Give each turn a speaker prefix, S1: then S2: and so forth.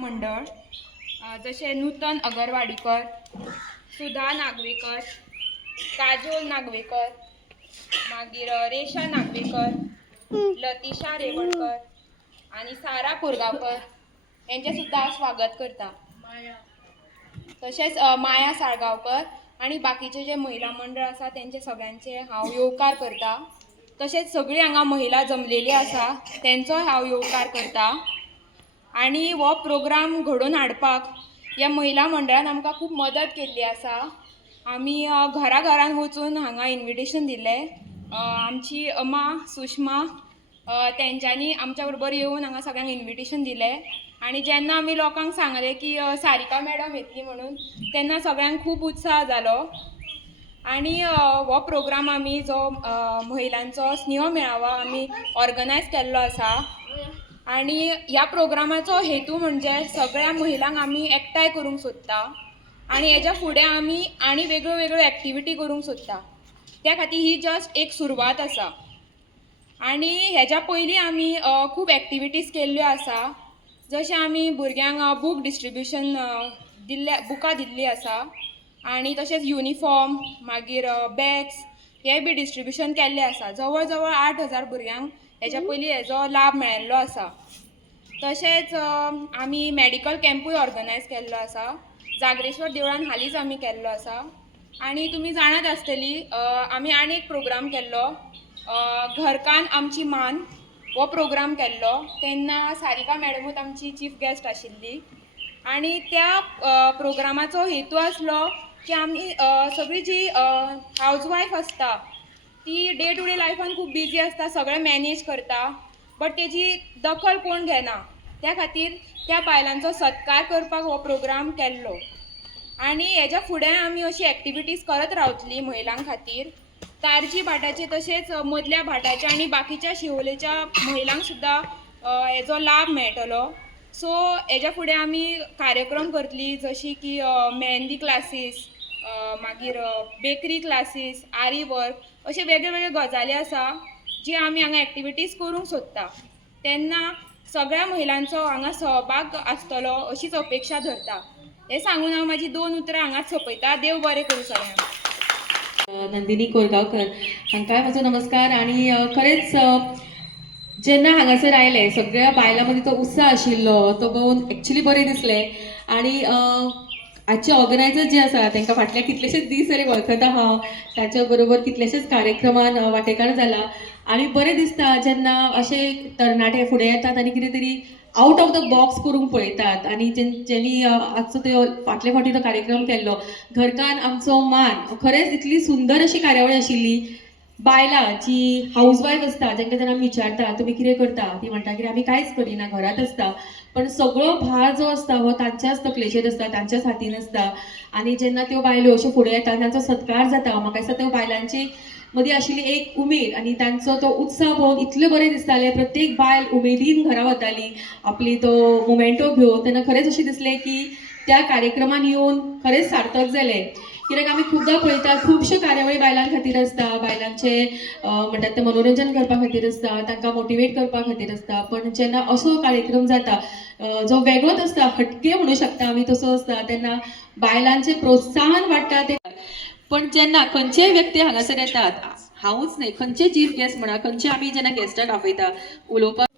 S1: मंडळ जसे नूतन अगरवाडीकर सुधा नागवेकर काजोल नागवेकर मागीर रेशा नागवेकर लतिशा रेवणकर आणि सारा कोरगांवकर यांचे सुद्धा स्वागत करता. तशेंच माया साळगांवकर आणि बाकीचे जे महिला मंडळ आसा तेंचे सगळ्यांचे हांव येवकार करता. तशेंच सगळीं हांगा महिला जमलेली आसा तेंचोय हांव येवकार करता. आणि हो प्रोग्राम घडोवन हाडपाक. ह्या महिला मंडळान आमकां खूब मदत केल्ली आसा. आमी घरा घरान वचून हांगा इन्विटेशन दिलें. आमची अमा सुषमा तेंच्यांनी आमच्या बरोबर येवन हांगा सगळ्यांक इन्विटेशन दिलें. आनी जेन्ना आमी लोकांक सांगलें की सारिका मॅडम येतली म्हणून तेन्ना सगळ्यांक खूब उत्साह जालो आनी हो प्रोग्राम आमी जो महिलांचो स्नेह मेळावा आमी ऑर्गनायज केल्लो आसा. आनी ह्या प्रोग्रामाचो हेतू म्हणजे सगळ्या महिलांक आमी एकठांय करूंक सोदता आनी हेज्या फुडें आमी आनी वेगळ्यो वेगळ्यो एक्टिविटी करूंक सोदता त्या खातीर ही जस्ट एक सुरवात आसा आनी हेज्या पयलीं आमी खूब एक्टिविटीज केल्ल्यो आसा जशें आमी भुरग्यांक बूक डिस्ट्रिब्युशन दिल्ल्या बुकां दिल्लीं आसा आनी तशेंच युनिफॉर्म मागीर बॅग्स हे बी डिस्ट्रिब्युशन केल्लें आसा. जवळ जवळ आठ हजार भुरग्यांक हेज्या पयलीं हेजो लाभ मेळिल्लो आसा. तशेंच आमी मॅडिकल कॅम्पूय ऑर्गनायज केल्लो आसा. जागरेश्वर देवळान हालींच आमी केल्लो आसा. आनी तुमी जाणात आसतली आमी आनी एक प्रोग्राम केल्लो. घरकान आमची मान हो प्रोग्राम केल्लो. तेन्ना सारिका मॅडमूच आमची चीफ गेस्ट आशिल्ली. आनी त्या प्रोग्रामाचो हेतू आसलो की आमी सगळी जी हावजवायफ आसता ती डे टू डे लायफान खूब बिजी आसता सगळें मॅनेज करता. बट तेजी दखल कोण घेना त्या खातीर त्या बायलांचो सत्कार करपाक हो प्रोग्राम केल्लो. आनी हेज्या फुडें आमी अशी एक्टिविटीज करत रावतली महिलां खातीर. तारजी भाटाचे तशेंच मदल्या भाटाच्या आनी बाकीच्या शिवोलेच्या महिलांक सुद्दां हेजो लाभ मेळटलो. सो हेज्या फुडें आमी कार्यक्रम करतली जशी की मेहंदी क्लासीस मागीर बेकरी क्लासीस आरी वर्क अशे वेगळे वेगळे गजाली आसा जी आमी हांगा एक्टिविटीज करूंक सोदता. तेन्ना सगळ्या महिलांचो हांगा सहभाग आसतलो अशीच अपेक्षा धरता. हें सांगून हांव म्हाजी दोन उतरां हांगाच सोंपयता. देव बरें करूं सगळ्यांक.
S2: नंदिनी कोरगांवकर हांकांय म्हजो नमस्कार आनी खरेंच जेन्ना हांगासर आयले सगळ्या बायलां मदीं तो उत्साह आशिल्लो तो पळोवन एक्चुली बरें दिसलें. आनी आजचे ऑर्गनायझर जे आसा तांकां फाटले कितलेशेच दीस जाले वळखता हांव ताच्या बरोबर कितलेशेच कार्यक्रमान वांटेकार जाला. आनी बरें दिसता जेन्ना अशे तरणाटे फुडें येतात आनी कितें तरी आवट ऑफ द बॉक्स करूंक पळयतात आनी जेणी आजचो तो फाटले फावटी तो कार्यक्रम केल्लो. घरकान आमचो मान खरेंच इतली सुंदर अशी कार्यावळी आशिल्ली. बायलां जी हाऊसवायफ आसता जेंका जेन्ना आमी विचारता तुमी कितें करता? ती म्हणटा की आमी कांयच करिना घरात आसता पण सगळो भार जो आसता हो तांच्याच तकलेचेर आसता तांच्याच हातीन आसता आनी जेन्ना त्यो बायल्यो अश्यो फुडें येता तांचो सत्कार जाता. म्हाका दिसता त्यो बायलांची मदीं आशिल्ली एक उमेद आनी तांचो तो उत्साह पळोवन इतलें बरें दिसतालें. प्रत्येक बायल उमेदीन घरा वताली. आपली तो मोमेंटो घेवन तेन्ना खरेंच अशें दिसलें की त्या कार्यक्रमान येवन खरेंच सार्थक जालें कित्याक आमी खुबदां पळयतात खुबश्यो कार्यावळी बायलां खातीर आसता बायलांचे म्हणटात ते मनोरंजन करपा खातीर आसता तांकां मोटिवेट करपा खातीर आसता पण जेन्ना असो कार्यक्रम जाता जो वेगळोच आसता हटके म्हणू शकता आमी तसो आसता तेन्ना बायलांचे प्रोत्साहन वाडटा ते पण जेन्ना खंयचेय व्यक्ती हांगासर येतात हांवूच न्हय खंयचे चीफ गेस्ट म्हणा खंयचे आमी जेन्ना गेस्टाक आपयता उलोवपाक